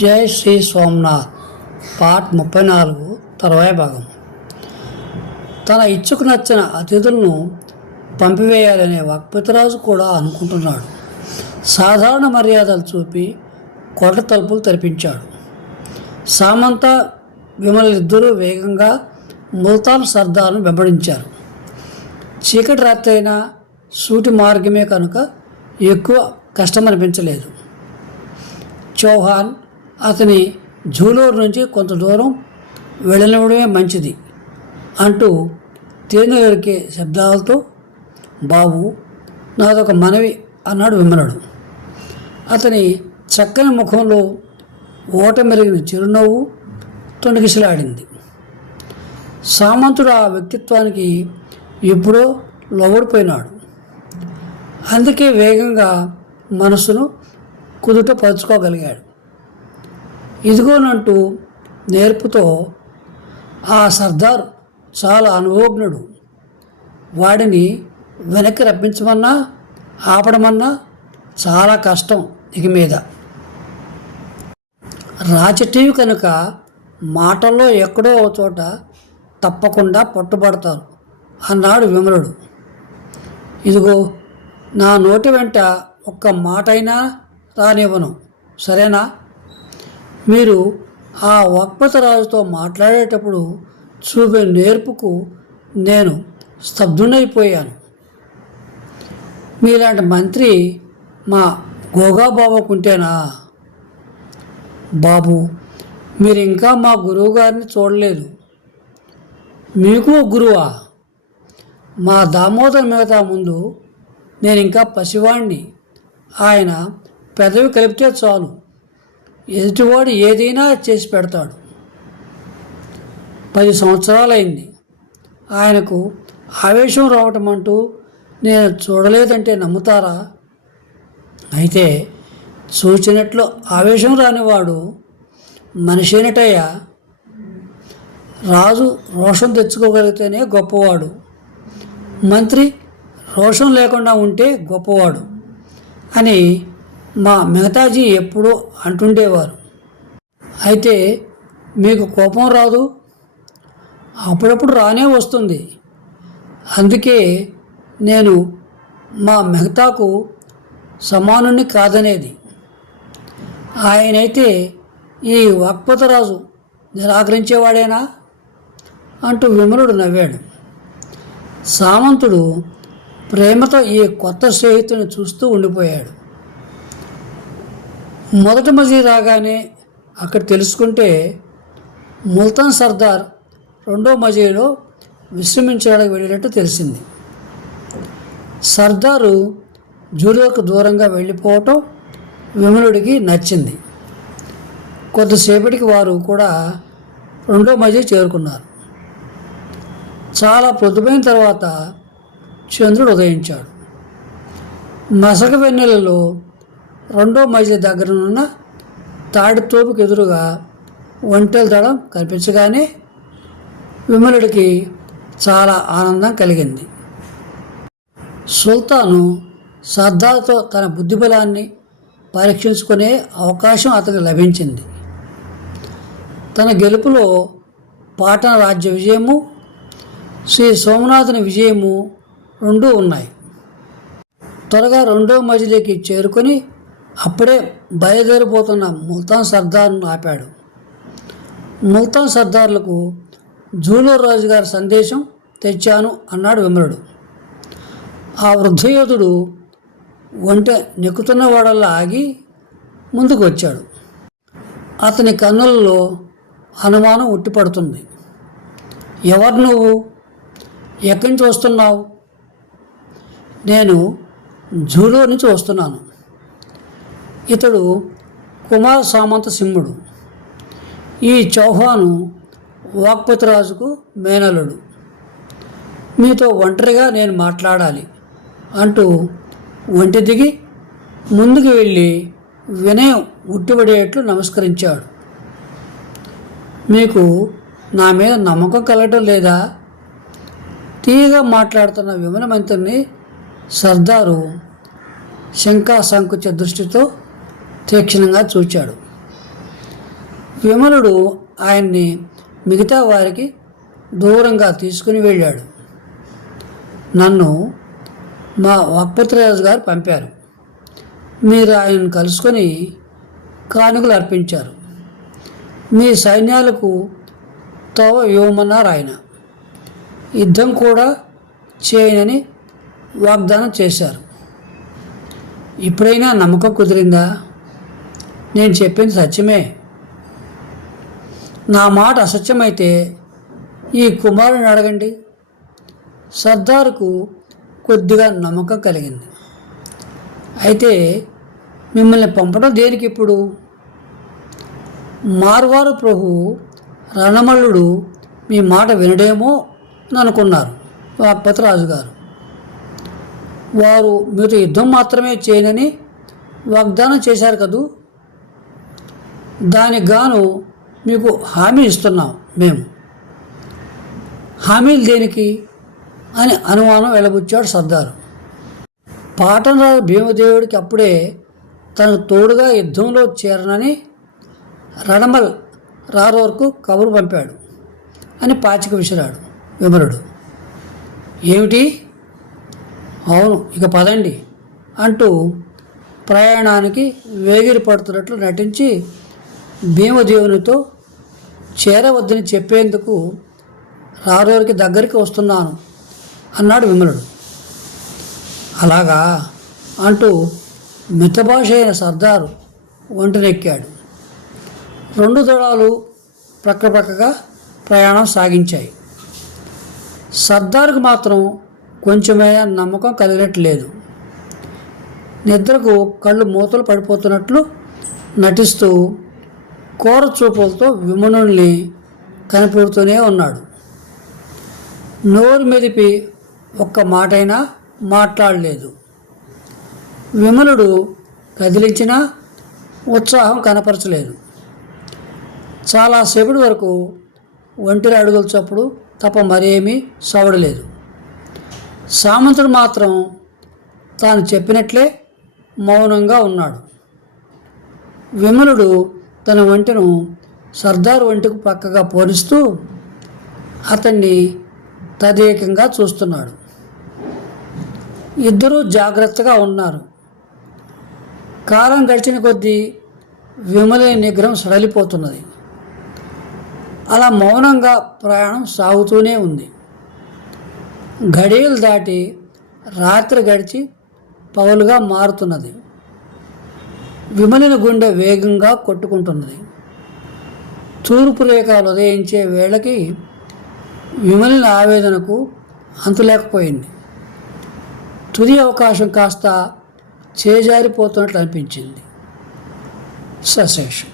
జై శ్రీ సోమనాథ్ పార్ట్ ముప్పై నాలుగు తర్వాయి భాగం. తన ఇచ్చుకు నచ్చిన అతిథులను పంపివేయాలనే వక్పతిరాజు కూడా అనుకుంటున్నాడు. సాధారణ మర్యాదలు చూపి కోట తలుపులు తెరిపించాడు. సామంత విమలిద్దరూ వేగంగా ముల్తాన్ సర్దార్ను వెంబడించారు. చీకటి రాత్రి అయినా సూటి మార్గమే కనుక ఎక్కువ కష్టం అనిపించలేదు చౌహాన్ అతని జూలూరు నుంచి కొంత దూరం వెళ్ళనివ్వడమే మంచిది అంటూ తేనె దొరికే శబ్దాలతో బాబు నాదొక మనవి అన్నాడు విమలుడు. అతని చక్కని ముఖంలో ఓట మెరిగిన చిరునవ్వు తొణికిసలాడింది సామంతుడు ఆ వ్యక్తిత్వానికి ఎప్పుడో లోబడిపోయినాడు. అందుకే వేగంగా మనసును కుదుట పరుచుకోగలిగాడు. ఇదిగోనంటూ నేర్పుతో ఆ సర్దార్ చాలా అనుభవజ్ఞుడు. వాడిని వెనక్కి రప్పించమన్నా ఆపడమన్నా చాలా కష్టం ఇక మీద. రాచటీవి కనుక మాటల్లో ఎక్కడో ఒక చోట తప్పకుండా పట్టుబడతారు అన్నాడు విమలుడు. ఇదిగో నా నోటి వెంట ఒక్క మాటైనా రానివ్వను. సరేనా? మీరు ఆ వక్పతరాజుతో మాట్లాడేటప్పుడు చూపే నేర్పుకు నేను స్తబ్దునైపోయాను మీలాంటి మంత్రి మా గోగా బాబుకుంటేనా బాబు మీరు ఇంకా మా గురువు గారిని చూడలేదు. మీకు గురువా? మా దామోదర్ మిగతా ముందు నేను ఇంకా పసివాణ్ణి. ఆయన పెదవి కలిపితే చాలు. ఎదుటివాడు ఏదైనా చేసి పెడతాడు. పది సంవత్సరాలైంది. ఆయనకు ఆవేశం రావటం అంటూ నేను చూడలేదంటే నమ్ముతారా? అయితే చూచినట్లు ఆవేశం రానివాడు మనిషేనటయ్యా. రాజు రోషం తెచ్చుకోగలిగితేనే గొప్పవాడు. మంత్రి రోషం లేకుండా ఉంటే గొప్పవాడు అని మా మిగతాజీ ఎప్పుడూ అంటుండేవారు. అయితే మీకు కోపం రాదు? అప్పుడప్పుడు రానే వస్తుంది. అందుకే నేను మా మిగతాకు సమానుని కాదనేది. ఆయనైతే ఈ వాక్పతరాజు నిరాకరించేవాడేనా? అంటూ విమలుడు నవ్వాడు. సామంతుడు ప్రేమతో ఈ కొత్త స్నేహితుని చూస్తూ ఉండిపోయాడు. మొదటి మజీ రాగానే అక్కడ తెలుసుకుంటే ముల్తాన్ సర్దార్ రెండో మజీలో విశ్రమించడానికి వెళ్ళినట్టు తెలిసింది. సర్దారు జూలోకి దూరంగా వెళ్ళిపోవటం విమలుడికి నచ్చింది. కొద్దిసేపటికి వారు కూడా రెండో మజీ చేరుకున్నారు. చాలా పొద్దుపోయిన తర్వాత చంద్రుడు ఉదయించాడు. మసక వెన్నెలలో రెండో మధ్య దగ్గరనున్న తాడి తోపుకి ఎదురుగా ఒంటెల దళం కనిపించగానే విమలుడికి చాలా ఆనందం కలిగింది. సుల్తాను సర్దార్తో తన బుద్ధిబలాన్ని పరీక్షించుకునే అవకాశం అతనికి లభించింది. తన గెలుపులో పాటన రాజ్య విజయము శ్రీ సోమనాథుని విజయము రెండూ ఉన్నాయి. త్వరగా రెండో మజిలీకి చేరుకొని అప్పుడే బయలుదేరిపోతున్న ముల్తాన్ సర్దార్ను ఆపాడు. ముల్తాన్ సర్దార్లకు జూలూరు రాజు గారి సందేశం తెచ్చాను అన్నాడు విమరుడు ఆ వృద్ధయోధుడు ఒంటె నెక్కుతున్న వాడల్లా ఆగి ముందుకు వచ్చాడు అతని కన్నులలో అనుమానం ఉట్టిపడుతుంది. ఎవరు నువ్వు? ఎక్కడి నుంచి వస్తున్నావు? నేను జూలో నుంచి వస్తున్నాను. ఇతడు కుమార సామంత సింహుడు. ఈ చౌహాను వాక్పతిరాజుకు మేనలుడు మీతో ఒంటరిగా నేను మాట్లాడాలి అంటూ ఒంటి దిగి ముందుకు వెళ్ళి వినయం ఉట్టిపడేట్లు నమస్కరించాడు. మీకు నా మీద నమ్మకం కలగటం లేదా? తీయగా మాట్లాడుతున్న విమల మంత్రిని సర్దారు శంకాశంకుచ దృష్టితో తీక్షణంగా చూచాడు. విమలుడు ఆయన్ని మిగతా వారికి దూరంగా తీసుకుని వెళ్ళాడు. నన్ను మా వక్పతిరాజు గారు పంపారు. మీరు ఆయనను కలుసుకొని కానుకలు అర్పించారు. మీ సైన్యాలకు తవ ఇవ్వమన్నారు ఆయన. యుద్ధం కూడా చేయనని వాగ్దానం చేశారు. ఇప్పుడైనా నమ్మకం కుదిరిందా? నేను చెప్పింది సత్యమే. నా మాట అసత్యమైతే ఈ కుమారుని అడగండి. సర్దారుకు కొద్దిగా నమ్మకం కలిగింది. అయితే మిమ్మల్ని పంపడం దేనికి ఇప్పుడు? మార్వారు ప్రభు రణమల్లుడు మీ మాట వినడేమో అని అనుకున్నారు వాగ్పతిరాజు గారు వారు మీతో యుద్ధం మాత్రమే చేయనని వాగ్దానం చేశారు కదూ? దానికి గాను మీకు హామీ ఇస్తున్నాం మేము. హామీలు దేనికి? అని అనుమానం వెళ్ళబుచ్చాడు సర్దారు. పాటనరాజు భీమదేవుడికి అప్పుడే తనకు తోడుగా యుద్ధంలో చేరనని రణమల్ రారోర్కు కబురు పంపాడు అని పాచిక విసిరాడు విమరుడు ఏమిటి? అవును ఇక పదండి అంటూ ప్రయాణానికి వేగిరి పడుతున్నట్లు నటించి భీమదేవునితో చేరవద్దని చెప్పేందుకు రారోరికి దగ్గరికి వస్తున్నాను అన్నాడు విమలుడు. అలాగా? అంటూ మితభాష అయిన సర్దారు ఒంటనెక్కాడు రెండు దళాలు ప్రక్కప్రక్కగా ప్రయాణం సాగించాయి. సర్దార్కు మాత్రం కొంచెమైనా నమ్మకం కలిగినట్లేదు. నిద్రకు కళ్ళు మూతలు పడిపోతున్నట్లు నటిస్తూ కోర చూపులతో విమనుల్ని కనిపెడుతూనే ఉన్నాడు. నోరు మెదిపి ఒక్క మాటైనా మాట్లాడలేదు. విమలుడు కదిలించినా ఉత్సాహం కనపరచలేదు. చాలాసేపటి వరకు ఒంటరి అడుగుల చప్పుడు తప్ప మరేమీ సవడలేదు. సామంతుడు మాత్రం తాను చెప్పినట్లే మౌనంగా ఉన్నాడు. విమలుడు తన వంటను సర్దార్ వంటకు పక్కగా పోలిస్తూ అతన్ని తదేకంగా చూస్తున్నాడు. ఇద్దరూ జాగ్రత్తగా ఉన్నారు. కాలం గడిచిన కొద్దీ విమల నిగ్రహం సడలిపోతున్నది. అలా మౌనంగా ప్రయాణం సాగుతూనే ఉంది. గడియలు దాటి రాత్రి గడిచి పౌలుగా మారుతున్నది. విమలిన గుండె వేగంగా కొట్టుకుంటున్నది. తూర్పు రేఖలు ఉదయించే వేళకి విమలిన ఆవేదనకు అంతులేకపోయింది. తుది అవకాశం కాస్త చేజారిపోతున్నట్లు అనిపించింది. సశేషం